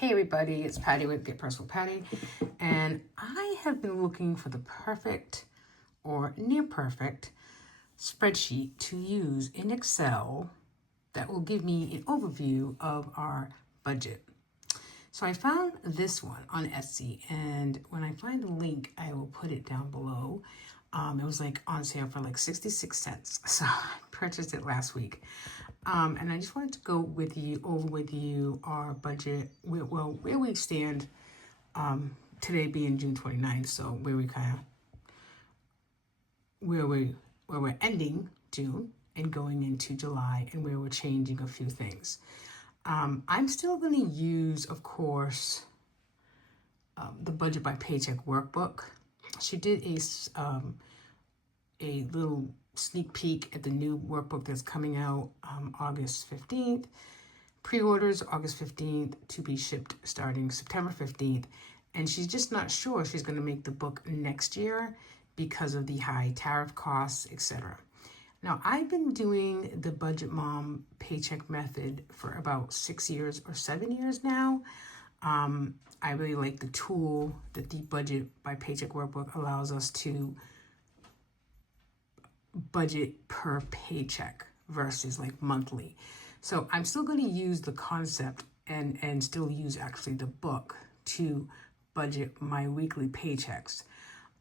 Hey everybody, it's Patty with Get Personal Patty, and I have been looking for the perfect or near perfect spreadsheet to use in Excel that will give me an overview of our budget. So I found this one on Etsy, and when I find the link, I will put it down below. It was like on sale for like 66 cents, so I purchased it last week. And I just wanted to go over with you our budget, where we stand today being June 29th, so where we're ending June and going into July, and where we're changing a few things. I'm still going to use, of course, the Budget by Paycheck workbook. She did a little sneak peek at the new workbook that's coming out August 15th. Pre-orders August 15th to be shipped starting September 15th. And she's just not sure she's going to make the book next year because of the high tariff costs, etc. Now, I've been doing the Budget Mom Paycheck method for about 6 years or 7 years now. I really like the tool that the Budget by Paycheck workbook allows us to budget per paycheck versus like monthly. So I'm still going to use the concept and still use actually the book to budget my weekly paychecks.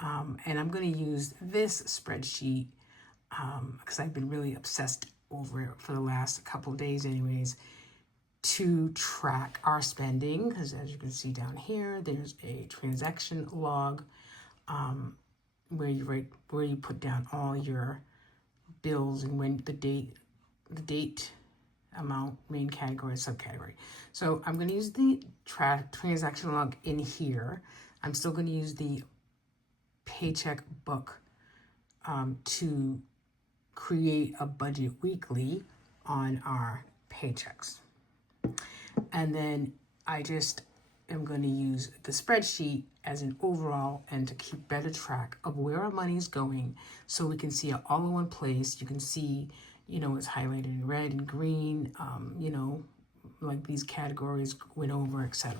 And I'm going to use this spreadsheet because I've been really obsessed over it for the last couple of days anyways, to track our spending. Because as you can see down here, there's a transaction log where you put down all your bills and when the date, amount, main category, subcategory. So I'm going to use the transaction log in here. I'm still going to use the paycheck book to create a budget weekly on our paychecks. And then I just am going to use the spreadsheet as an overall and to keep better track of where our money is going, so we can see it all in one place. You can see, it's highlighted in red and green, like these categories went over, etc.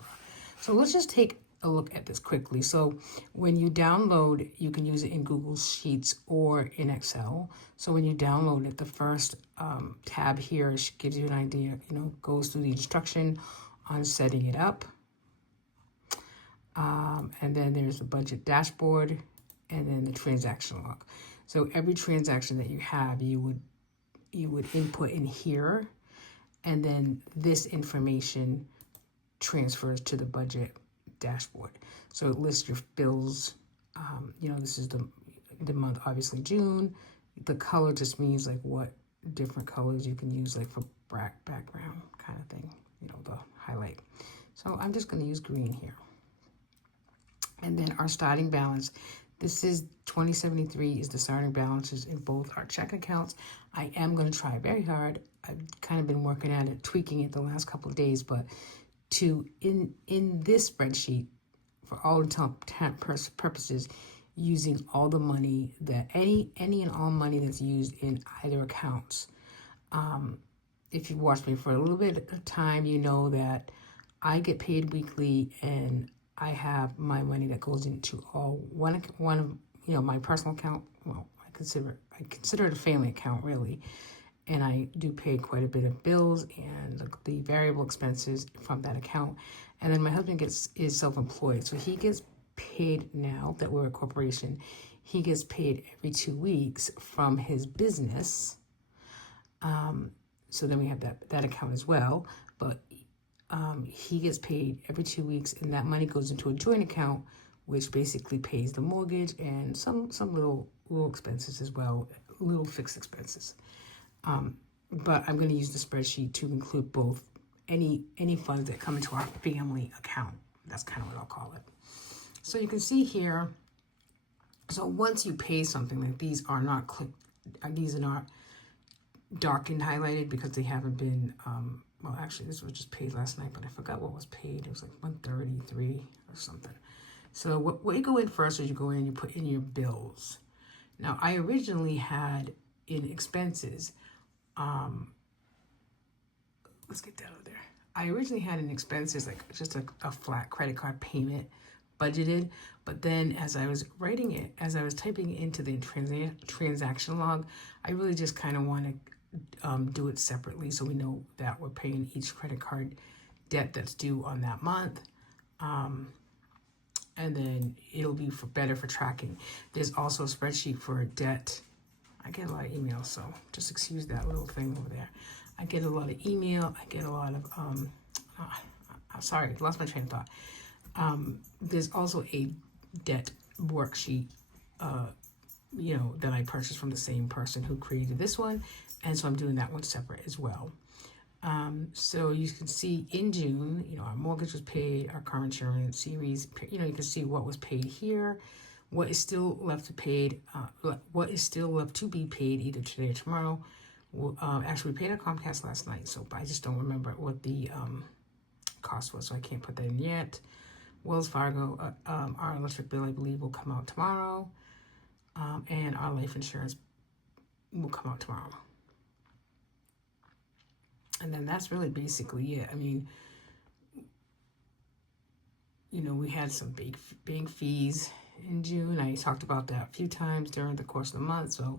So let's just take a look at this quickly. So when you download, you can use it in Google Sheets or in Excel. So when you download it, the first tab here gives you an idea, goes through the instruction on setting it up. And then there's the budget dashboard and then the transaction log. So every transaction that you have, you would input in here, and then this information transfers to the budget dashboard. So it lists your bills. This is the month, obviously June. The color just means like what different colors you can use, like for background kind of thing, the highlight. So I'm just going to use green here. And then our starting balance, this is $20.73 is the starting balances in both our checking accounts. I am going to try very hard. I've kind of been working at it, tweaking it the last couple of days, but in this spreadsheet, for all intent purposes, using all the money that any and all money that's used in either accounts. If you've watched me for a little bit of time, you know that I get paid weekly, and I have my money that goes into one of my personal account. Well, I consider it a family account really, and I do pay quite a bit of bills and the variable expenses from that account. And then my husband is self-employed, so he gets paid now that we're a corporation. He gets paid every 2 weeks from his business. So then we have that account as well, but he gets paid every 2 weeks, and that money goes into a joint account, which basically pays the mortgage and some little expenses as well, little fixed expenses. But I'm going to use the spreadsheet to include both any funds that come into our family account. That's kind of what I'll call it. So you can see here. So once you pay something, like these are not darkened, highlighted, because they haven't been. Well, actually, this was just paid last night, but I forgot what was paid. It was like $133 or something. So what you go in first is you go in, you put in your bills. Now, I originally had in expenses, let's get that out of there. I originally had an expenses, like just a flat credit card payment budgeted, but then as I was writing it, as I was typing it into the transaction log, I really just kind of want to do it separately so we know that we're paying each credit card debt that's due on that month. And then it'll be better for tracking. There's also a spreadsheet for debt. I get a lot of emails, so just excuse that little thing over there. I get a lot of email. I get a lot of, sorry, lost my train of thought. There's also a debt worksheet, that I purchased from the same person who created this one. And so I'm doing that one separate as well. So you can see in June, our mortgage was paid, our car insurance series, you can see what was paid here, what is still left to paid, what is still left to be paid either today or tomorrow. Actually, we paid our Comcast last night, so I just don't remember what the cost was, so I can't put that in yet. Wells Fargo, our electric bill, I believe, will come out tomorrow, and our life insurance will come out tomorrow. And then that's really basically it. I mean, we had some big fees in June. I talked about that a few times during the course of the month. So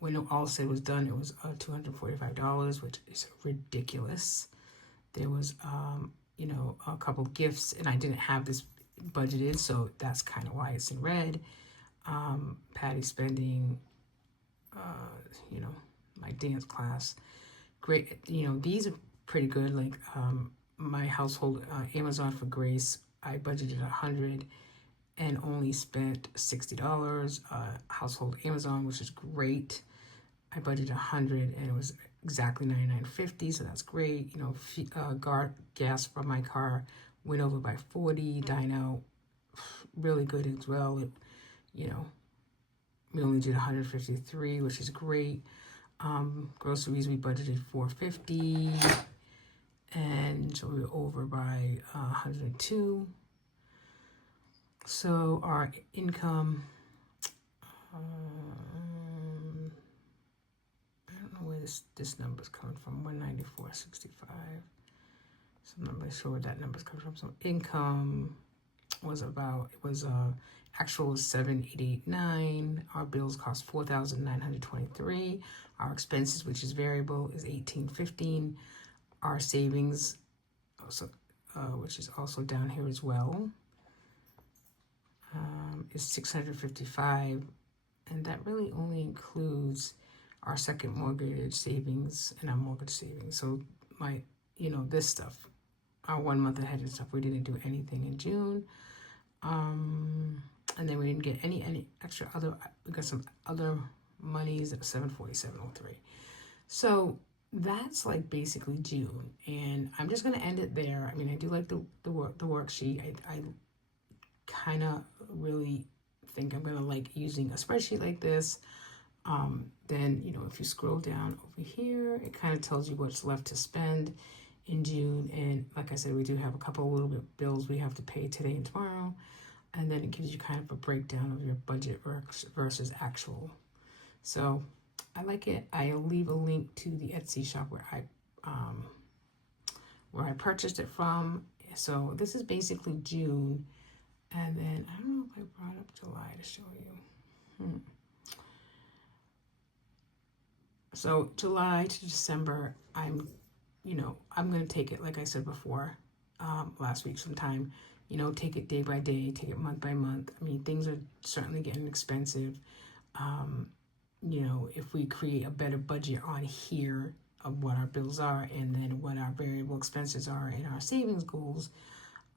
when all said was done, it was $245, which is ridiculous. There was, a couple gifts, and I didn't have this budgeted, so that's kind of why it's in red. Patty spending, my dance class. Great, these are pretty good. Like my household, Amazon for Grace, I budgeted $100 and only spent $60. Household Amazon, which is great, I budgeted $100 and it was exactly $99.50, so that's great. Gas from my car went over by 40. Dino, really good as well. We only did $153, which is great. Groceries, we budgeted $450, and so we were over by $102. So our income, I don't know where this number's coming from, 194.65. So I'm not really sure where that number's coming from. So income was actual was 7,889. Our bills cost 4,923. Our expenses, which is variable, is 1,815. Our savings, also, which is also down here as well, is 655, and that really only includes our second mortgage savings and our mortgage savings. So my, this stuff, our 1 month ahead and stuff, we didn't do anything in June. And then we didn't get any extra we got some other monies at 747.03. So that's like basically June, and I'm just going to end it there. I mean, I do like the worksheet. I kind of really think I'm going to like using a spreadsheet like this. Then, if you scroll down over here, it kind of tells you what's left to spend in June. And like I said, we do have a couple of little bit bills we have to pay today and tomorrow. And then it gives you kind of a breakdown of your budget versus actual. So I like it. I'll leave a link to the Etsy shop where I purchased it from. So this is basically June. And then I don't know if I brought up July to show you. So July to December, I'm going to take it, like I said before, last week sometime, take it day by day, take it month by month. I mean, things are certainly getting expensive. If we create a better budget on here of what our bills are and then what our variable expenses are and our savings goals,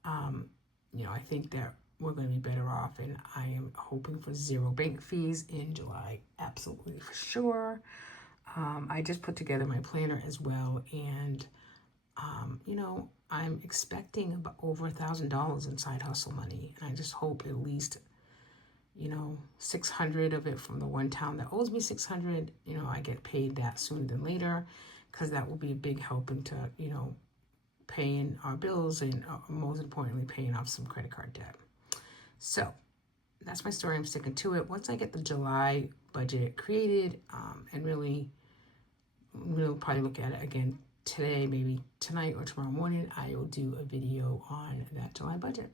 I think that we're going to be better off, and I am hoping for 0 bank fees in July, absolutely for sure. I just put together my planner as well, and I'm expecting about over $1,000 in side hustle money, and I just hope at least 600 of it from the one town that owes me 600. I get paid that sooner than later, because that will be a big help into paying our bills and most importantly paying off some credit card debt. So that's my story. I'm sticking to it. Once I get the July budget created, and really, we'll probably look at it again today, maybe tonight or tomorrow morning, I will do a video on that July budget.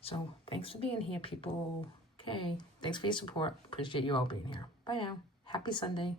So thanks for being here, people. Okay, thanks for your support. Appreciate you all being here. Bye now. Happy Sunday.